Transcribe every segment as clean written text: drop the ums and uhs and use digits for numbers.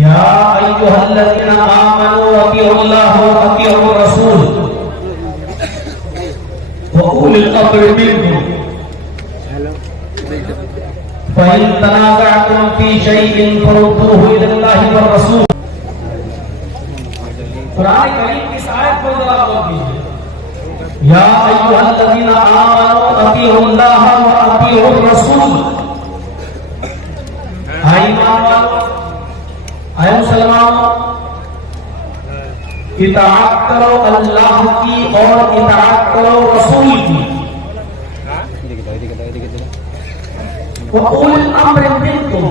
یا ایھا الذین آمنوا اطیعوا اللہ واطیعوا الرسول وأولی الامر منکم فإن تنازعتم في شيء فردوه إلى الله والرسول. قرآن کریم کی اس آیت پر ذرا غور کیجیے. یا ایھا الذین آمنوا اطیعوا اللہ واطیعوا الرسول. اے ایمان والو، اے مسلمانوں، اطاعت کرو اللہ کی اور اطاعت کرو رسول کی. وَأُولِي الْأَمْرِ مِنْكُمْ،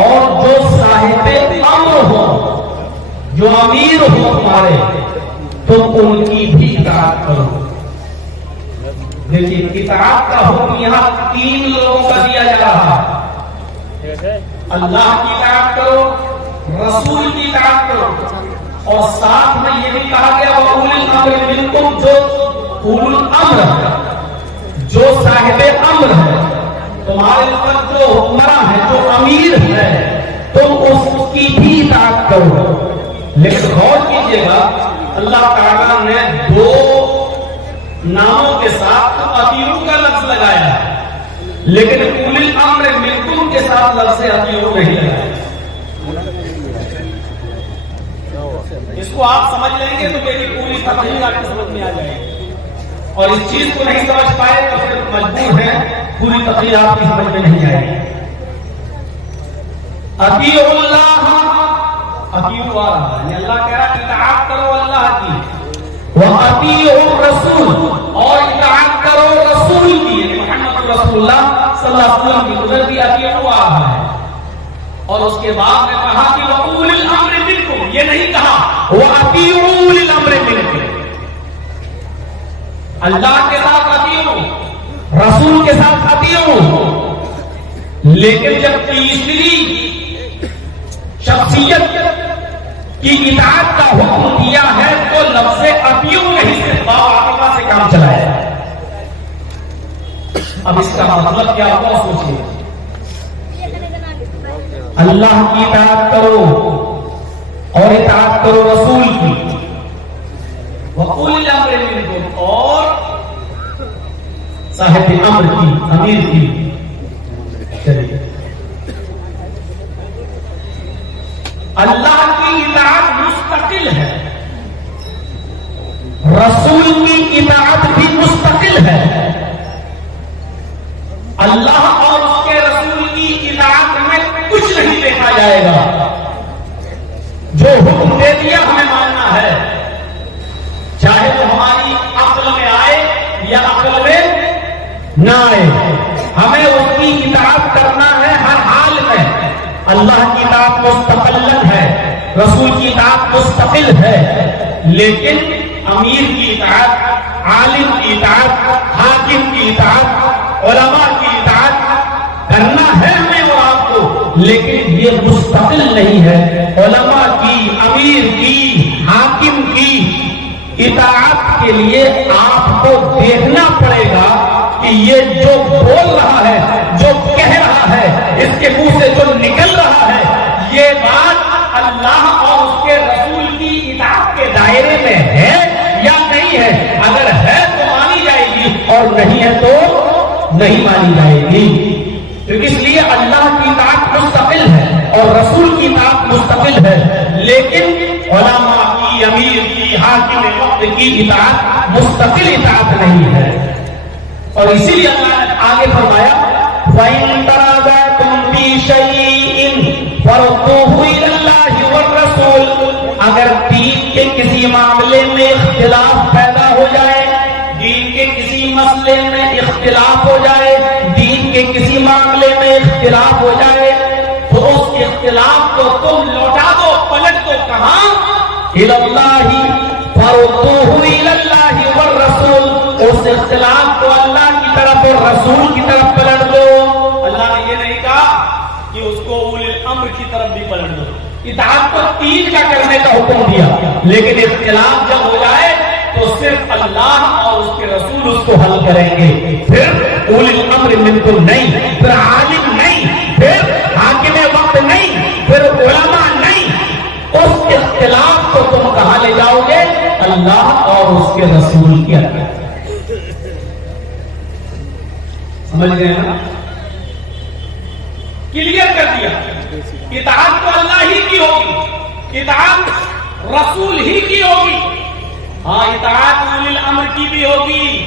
اور جو صاحب امر ہو، جو امیر ہو تمہارے، تم ان کی بھی اطاعت کرو. لیکن اطاعت کا حکم یہاں تین لوگوں کا دیا جا رہا ہے. اللہ کی اطاعت کرو، رسول کی اطاعت کرو، اور ساتھ میں یہ بھی کہا گیا وَأُولِي الْأَمْرِ مِنْكُمْ، جو اولو الامر ہے، جو صاحب امر ہے، تمہارے اوپر جو حکمراں ہے، جو امیر ہے، تم اس کی بھی اطاعت کرو. لیکن غور کیجئے گا، اللہ تعالیٰ نے دو ناموں کے ساتھ اطیعوا کا لفظ لگایا ہے، لیکن اولی الامر منکم کے ساتھ لفظ اطیعوا نہیں لگایا. اس کو آپ سمجھ لیں گے تو میری پوری تفصیل آپ کی سمجھ میں آ جائے گی، اور اس چیز کو نہیں سمجھ پائے تو پھر مجبور ہے پوری تفصیل آپ کی سمجھ میں نہیں آئے گی. اطیعوا اللہ، اطیعوا اللہ، اللہ کہہ رہا ہے اطاعت کرو اللہ کی، واطیعوا الرسول، اور اطاعت کرو رسول کی، محمد رسول اللہ صلی اللہ علیہ وسلم کی. ادھر بھی اطیعوا ہے، اور اس کے بعد نے کہا کہ وَأُولِي الْأَمْرِ مِنْكُمْ، یہ نہیں کہا وَأَطِيعُوا أُولِي الْأَمْرِ مِنْكُمْ. اللہ کے ساتھ اطیعوا، رسول کے ساتھ اطیعوا، لیکن جب تیسری شخصیت کی اطاعت کا حکم دیا ہے تو لفظ اطیعوا نہیں صرف باب عاطفہ سے کام چلایا. اب اس کا مطلب کیا ہوگا سوچیے. اللہ کی اطاعت کرو اور اطاعت کرو رسول کی، وَأُولِي الْأَمْرِ مِنْكُمْ، اور صاحب امر کی، امیر کی. چلیے، اللہ کی اطاعت مستقل ہے، رسول کی اطاعت بھی مستقل ہے. اللہ اور اس کے رسول کی اطاعت میں کچھ نہیں دیکھا جائے گا. جو حکم دے دیا ہمیں ماننا ہے، چاہے وہ ہماری عقل میں آئے یا عقل میں نہ آئے، ہمیں اس کی اطاعت کرنا ہے ہر حال میں. اللہ کی اطاعت مستقل ہے، رسول کی اطاعت مستقل ہے، لیکن امیر کی اطاعت، عالم کی اطاعت، حاکم کی اطاعت، علماء کی اطاعت کرنا ہے ہمیں اور آپ کو، لیکن یہ مستقل نہیں ہے. علماء کی، امیر کی، حاکم کی اطاعت کے لیے آپ کو دیکھنا پڑے گا کہ یہ جو بول رہا ہے، جو کہہ رہا ہے، اس کے منہ سے جو نکل رہا ہے، یہ بات اللہ اور اس کے رسول کی اطاعت کے دائرے میں ہے یا نہیں ہے. اگر ہے تو مانی جائے گی، اور نہیں ہے تو نہیں مانی جائے گی. اس لیے اللہ کی اطاعت مستقل ہے اور رسول کی اطاعت مستقل ہے، لیکن علماء کی، امیر کی، حاکم وقت کی اطاعت مستقل اطاعت نہیں ہے. اور اسی لیے اللہ نے آگے فرمایا فَإِن تَنَازَعْتُمْ فِي شَيْءٍ فَرُدُّوهُ إِلَى اللَّهِ وَالرَّسُولِ. اگر دین کے کسی معاملے میں اختلاف پیدا ہو جائے، دین کے کسی مسئلے میں اختلاف ہو جائے، دین کے کسی معاملے میں اختلاف ہو جائے، تو اس اختلاف کو تم لوٹا دو، پلٹ دو. کہاں؟ إِلَى اللَّهِ فَرُدُّوهُ إِلَى اللَّهِ وَالرَّسُولِ. اس اختلاف کو اللہ کی طرف اور رسول کی طرف پلٹ دو. اللہ نے یہ نہیں کہا کہ اس کو اولی الامر کی طرف بھی پلٹ دو. اطاعت کو تین کا کرنے کا حکم دیا، لیکن اختلاف جب ہو جائے تو صرف اللہ اور اس کے رسول اس کو حل کریں گے. پھر اولی الامر منکم نہیں، پھر عالم نہیں، پھر حاکم وقت نہیں، پھر علماء اللہ اور اس کے رسول کی اطاعت. سمجھ گئے نا؟ کلیئر کر دیا. اطاعت تو اللہ ہی کی ہوگی, اطاعت رسول ہی کی ہوگی. ہاں اطاعت اولی الامر کی بھی ہوگی,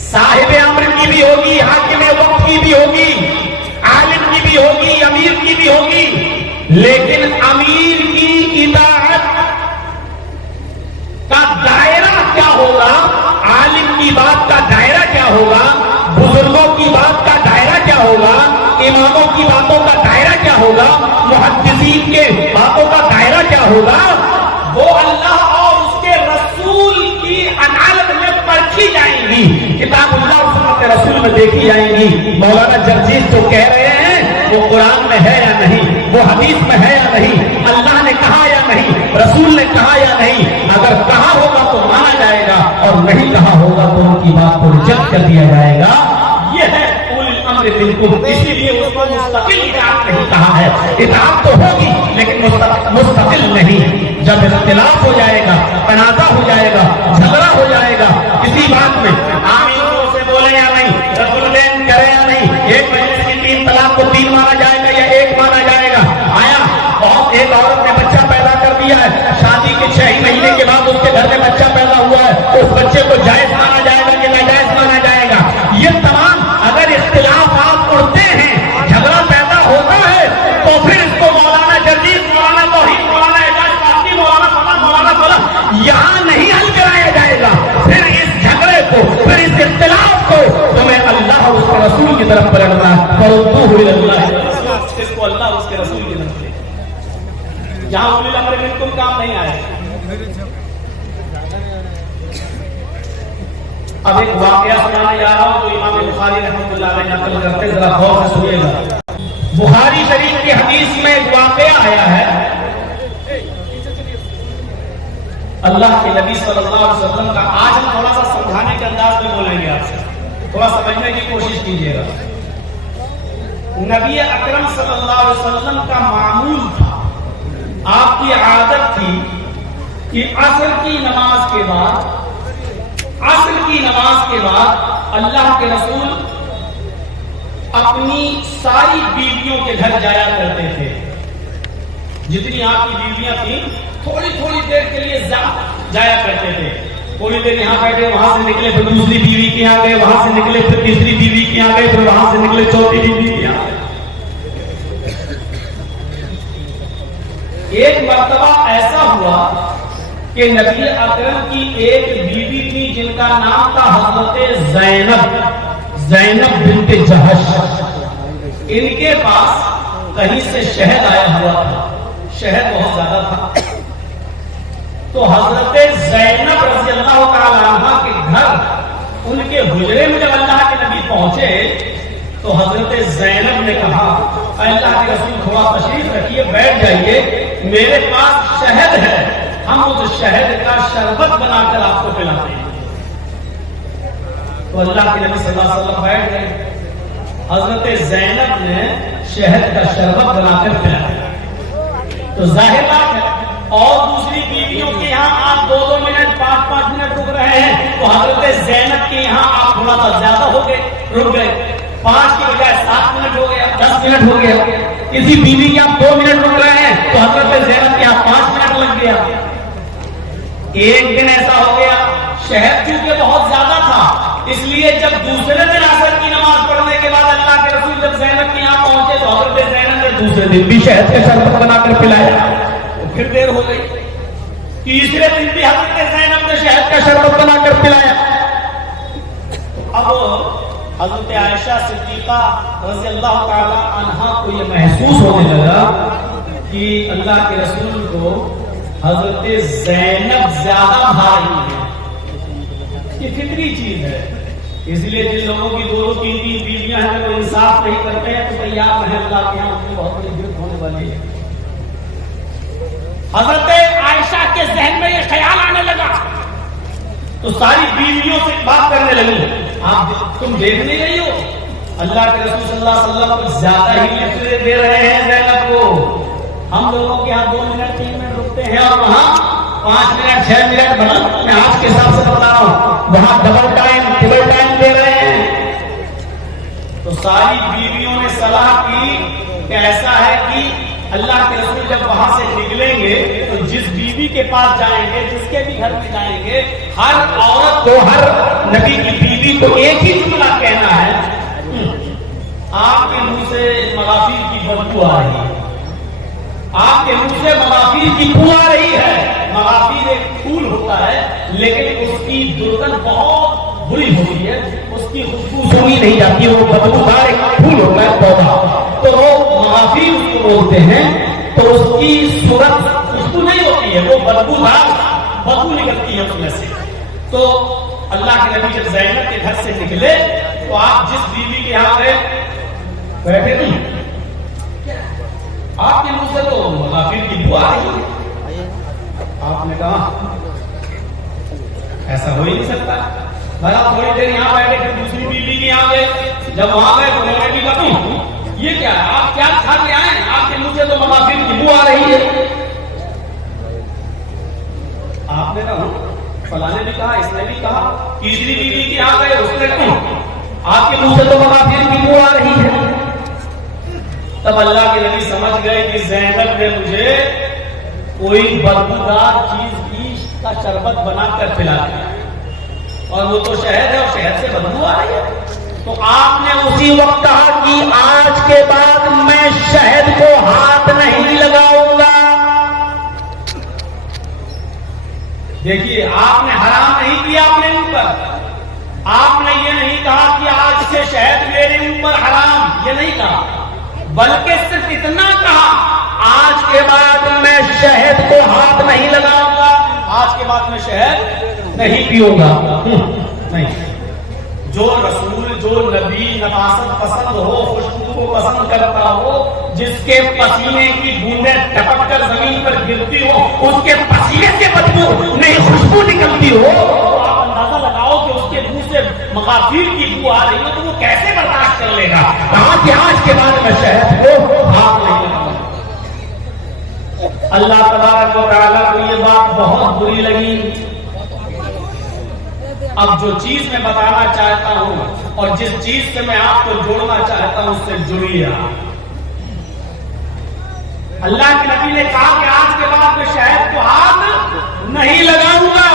صاحب امر کی بھی ہوگی, حاکم وقت کی بھی ہوگی, عالم کی بھی ہوگی, امیر کی بھی ہوگی. لیکن امیر کی اطاعت کا دائرہ کیا ہوگا, عالم کی بات کا دائرہ کیا ہوگا, بزرگوں کی بات کا دائرہ کیا ہوگا, اماموں کی باتوں کا دائرہ کیا ہوگا, محدثین کے باتوں کا دائرہ کیا ہوگا, وہ اللہ اور اس کے رسول کی عدالت میں پرکھی جائیں گی, کتاب اللہ اور سنت رسول میں دیکھی جائیں گی. مولانا جرجیز جو کہہ رہے ہیں وہ قرآن میں ہے یا نہیں, وہ حدیث میں ہے یا نہیں, اللہ نے کہا یا نہیں, رسول نے کہا یا نہیں. اگر کہا ہوگا تو مانا جائے گا, اور نہیں کہا ہوگا تو ان کی بات کو ریجیکٹ کر دیا جائے گا. یہ ہے امر بالکل. اسی لیے اس کو مستقل اطاعت نہیں کہا ہے. اطاعت تو ہوگی لیکن مستقل نہیں. جب اختلاف ہو جائے گا, تنازع ہو جائے گا, جھگڑا ہو جائے گا کسی بات میں, آمین سے بولے یا نہیں, رب العالمین کرے یا نہیں, ایک مجلس کی 3 طلاق کو 3 مانا جائے گا یا 1 مانا جائے گا. آیا بہت ایک عورت نے بچہ پیدا کر دیا ہے, شادی کے 6 مہینے کے بعد اس کے گھر میں بچہ پیدا ہوا ہے, تو اس بچے کو جائز مانا جائے گا کہ ناجائز مانا جائے گا. یہ تمام اگر اختلافات اڑتے ہیں, جھگڑا پیدا ہوتا ہے, تو پھر اس کو مولانا جرجیز, مولانا توحید, مولانا اعجاز قاسمی, مولانا فلاں, مولانا فلاں یہاں نہیں حل کرایا جائے گا. پھر اس جھگڑے کو, پھر اس اختلاف کو تمہیں اللہ اور اس کے رسول کی طرف پلٹنا ہے. فردوہ الی اللہ, اس کو اللہ اور اس کے رسول کی طرف لے. جہاں اولی الامر بالکل کام نہیں آئے. اب ایک واقعہ سنانے جا رہا ہوں جو امام بخاری رحمۃ اللہ علیہ نقل کرتے, ذرا غور سے سنیے گا. بخاری شریف کی حدیث میں ایک واقعہ آیا ہے. اللہ کے نبی صلی اللہ علیہ وسلم کا. آج ہم تھوڑا سا سمجھانے کے انداز میں بولیں گے, آپ سے تھوڑا سمجھنے کی کوشش کیجیے گا. نبی اکرم صلی اللہ علیہ وسلم کا معمول تھا, آپ کی عادت تھی کہ عصر کی نماز کے بعد اللہ کے رسول اپنی ساری بیویوں کے گھر جایا کرتے تھے. جتنی آپ کی بیویاں تھیں تھوڑی دیر کے لیے جایا کرتے تھے. تھوڑی دیر یہاں بیٹھے, وہاں سے نکلے, پھر دوسری بیوی کے یہاں گئے, وہاں سے نکلے, پھر تیسری بیوی کے یہاں گئے, پھر وہاں سے نکلے چوتھی بیوی کے یہاں گئے. ایک مرتبہ ایسا ہوا کہ نبی اکرم کی ایک بیوی تھی جن کا نام تھا حضرت زینب بنت جہش. ان کے پاس کہیں سے شہد آیا ہوا تھا, شہد بہت زیادہ تھا. تو حضرت زینب رضی اللہ تعالی عنہ کے گھر, ان کے حجرے میں جب اللہ کے نبی پہنچے تو حضرت زینب نے کہا, اللہ کے رسول تھوڑا تشریف رکھیے, بیٹھ جائیے, میرے پاس شہد ہے, ہم اس شہد کا شربت بنا کر آپ کو پلاتے ہیں. تو اللہ کے نبی صلی اللہ علیہ وسلم بیٹھ گئے. حضرت زینب نے شہد کا شربت بنا کر پلایا. تو ظاہر بات ہے, اور دوسری بیویوں کے یہاں آپ 2-2 منٹ 5-5 منٹ رک رہے ہیں, تو حضرت زینب کے یہاں آپ تھوڑا سا زیادہ ہو گئے, رک گئے. 5 کی بجائے 7 منٹ ہو گیا, 10 منٹ ہو گیا. کسی بیوی کے آپ 2 منٹ رک رہے ہیں تو حضرت زینب کے یہاں 5 منٹ لگ گیا. ایک دن ایسا ہو گیا, شہد چونکہ بہت زیادہ تھا, اس لیے جب دوسرے دن عصر کی نماز پڑھنے کے بعد اللہ کے رسول جب زینب کے یہاں پہنچے تو حضرت زینب نے دوسرے دن بھی شہد کا شربت بنا کر پلایا. پھر دیر ہو گئی. تیسرے دن بھی حضرت زینب نے شہد کا شربت بنا کر پلایا. اب حضرت عائشہ صدیقہ رضی اللہ تعالی عنہا کو یہ محسوس ہونے لگا کہ اللہ کے رسول کو حضرت زینب زیادہ بھائی ہے. یہ فطری چیز ہے. اس لیے جن لوگوں کی 2-3 بیویاں ہیں وہ انصاف نہیں کرتے ہیں تو تیار ہے اللہ کے یہاں بہت بڑی گرفت ہونے والی ہے. حضرت عائشہ کے ذہن میں یہ خیال آنے لگا تو ساری بیویوں سے بات کرنے لگی, آپ تم دیکھ نہیں رہی ہو اللہ کے رسول صلی اللہ علیہ وسلم زیادہ ہی لفظ دے رہے ہیں زینب کو. ہم لوگوں کے یہاں 2 منٹ 3 منٹ رکتے ہیں اور وہاں 5 منٹ 6 منٹ بنا، میں آج کے حساب سے بتا رہا ہوں، وہاں ڈبل ٹائم دے رہے ہیں۔ تو ساری بیویوں نے صلاح کی کہ ایسا ہے کہ اللہ کے رسول جب وہاں سے نکلیں گے تو جس بیوی کے پاس جائیں گے، جس کے بھی گھر میں جائیں گے، ہر عورت کو، ہر نبی کی بیوی کو ایک ہی جملہ کہنا ہے، آپ کے منہ سے مغافیر کی بدبو آ رہی ہے، آپ کے منہ سے مغافیر کی بو آ رہی ہے۔ مغافیر ایک پھول ہوتا ہے لیکن اس کی درگند بہت بری ہوتی ہے، اس کی خوشبو سونی نہیں جاتی، وہ بدبودار ایک پھول ہوتا ہے، پودا، تو وہ مغافیر اس کو بولتے ہیں۔ تو اس کی صورت خوشبو نہیں ہوتی ہے، وہ بدبودار بدبو نکلتی ہے اس میں سے۔ تو اللہ کے نبی جب زینب کے گھر سے نکلے تو آپ جس بیوی کے یہاں گئے بیٹھے نہیں، آپ کے منہ سے تو مغافیر کی بو آ رہی ہے۔ آپ نے کہا ایسا ہو ہی نہیں سکتا، بھلا تھوڑی دیر یہاں بیٹھے پھر دوسری بیوی کے یہاں گئے، جب وہاں گئے تو انہوں نے بھی کہا یہ کیا ہے، آپ کیا کھا کے آئے، آپ کے منہ سے تو مغافیر کی بو آ رہی ہے۔ آپ نے کہا فلاں نے بھی کہا، اس نے بھی کہا، تیسری بیوی کے یہاں گئے، اس نے کہا آپ کے منہ سے تو مغافیر کی بو آ رہی ہے۔ تب اللہ کے نبی سمجھ گئے کہ زینب نے مجھے کوئی بدبودار چیز عشق کا شربت بنا کر پلا دیا، اور وہ تو شہد ہے اور شہد سے بدبو آ رہی ہے۔ تو آپ نے اسی وقت کہا کہ آج کے بعد میں شہد کو ہاتھ نہیں لگاؤں گا۔ دیکھیے آپ نے حرام نہیں کیا اپنے اوپر، آپ نے یہ نہیں کہا کہ آج سے شہد میرے اوپر حرام، یہ نہیں کہا، بلکہ صرف اتنا کہا آج کے بعد میں شہد کو ہاتھ نہیں لگاؤں گا، آج کے بعد میں شہد نہیں پیوں گا۔ نہیں، جو رسول، جو نبی نفاست پسند ہو، خوشبو کو پسند کرتا ہو، جس کے پسینے کی بوندیں ٹپک کر زمین پر گرتی ہو، اس کے پسینے سے بدبو نہیں خوشبو نکلتی ہو، تو آپ اندازہ لگاؤ کہ اس کے منہ سے مغافیر کی بو آ رہی ہے تو وہ کیسے برداشت کر لے گا۔ کہا کہ آج کے بعد میں شہد کو ہاتھ نہیں لگاؤں گا۔ اللہ تبارک و تعالیٰ کو یہ بات بہت بری لگی۔ اب جو چیز میں بتانا چاہتا ہوں اور جس چیز سے میں آپ کو جوڑنا چاہتا ہوں اس سے جڑیے آپ۔ اللہ کے نبی نے کہا کہ آج کے بعد میں شہد کو ہاتھ نہیں لگاؤں گا۔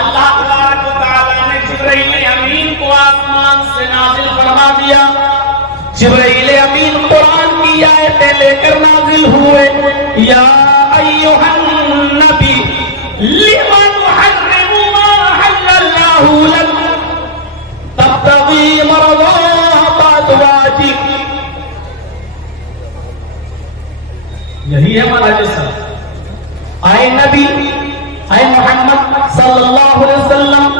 اللہ تبارک و تعالیٰ نے جبرائیل امین کو آسمان سے نازل فرما دیا۔ جبرائیل امین قرآن کی آیتیں لے کر نازل ہوئے۔ یا ایھا النبی لما تحرم ما حل اللہ لک تبتغی مرضات ازواجک۔ یہی ہے ہمارا جسم۔ اے نبی، اے محمد صلی اللہ علیہ وسلم،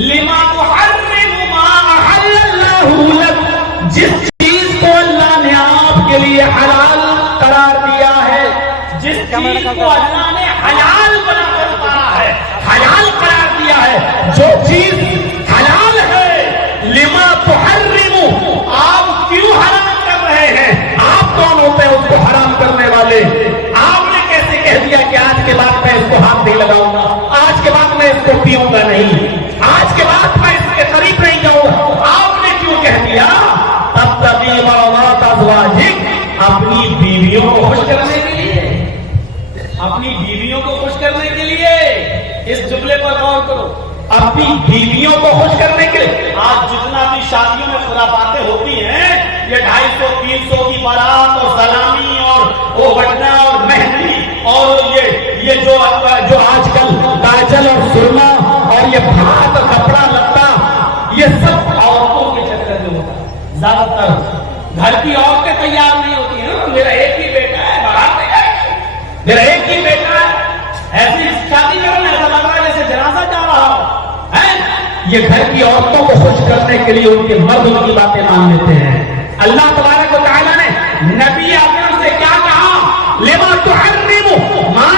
لما تحرم ما احل اللہ لک، جس چیز کو اللہ نے آپ کے لیے حلال قرار دیا ہے، جس چیز کو اللہ نے حلال بنا کر اتارا ہے، حلال قرار دیا ہے، جو چیز حلال ہے، لما تحرم، آپ کیوں حرام کر رہے ہیں؟ آپ کون ہوتے ہیں اس کو حرام کرنے والے؟ آپ نے کیسے کہہ دیا کہ آج کے بعد میں اس کو ہاتھ نہیں لگاؤں گا، آج کے بعد میں اس کو پیوں گا نہیں، آج کے بعد میں اس کے قریب نہیں جاؤں گا؟ آپ نے کیوں کہہ دیا؟ تبتغی مرضات ازواجک، اپنی بیویوں کو خوش کرنے کے لیے، اپنی بیویوں کو خوش کرنے کے لیے۔ اس جملے پر غور کرو، اپنی بیویوں کو خوش کرنے کے لیے۔ آج جتنا بھی شادیوں میں خرافاتیں ہوتی ہیں، یہ 250-300 کی بارات اور سلامی اور وہ بٹنا اور مہندی اور یہ جو آج کل کاجل اور سرما اور یہ بھات کپڑا لتا، یہ سب عورتوں کے چکر میں ہوتا ہے۔ زیادہ تر گھر کی عورتیں تیار نہیں ہوتی ہیں، میرا ایک ہی بیٹا ہے، بارات میں جائے گا، میرا ایک ہی بیٹا ہے، ایسی شادی میں ایسا لگ رہا ہے جیسے جنازہ جا رہا ہو۔ یہ گھر کی عورتوں کو خوش کرنے کے لیے ان کے مرد ان کی باتیں مان لیتے ہیں۔ اللہ تبارک و تعالیٰ نے نبی اکرم سے کیا کہا؟ لما تحرم ما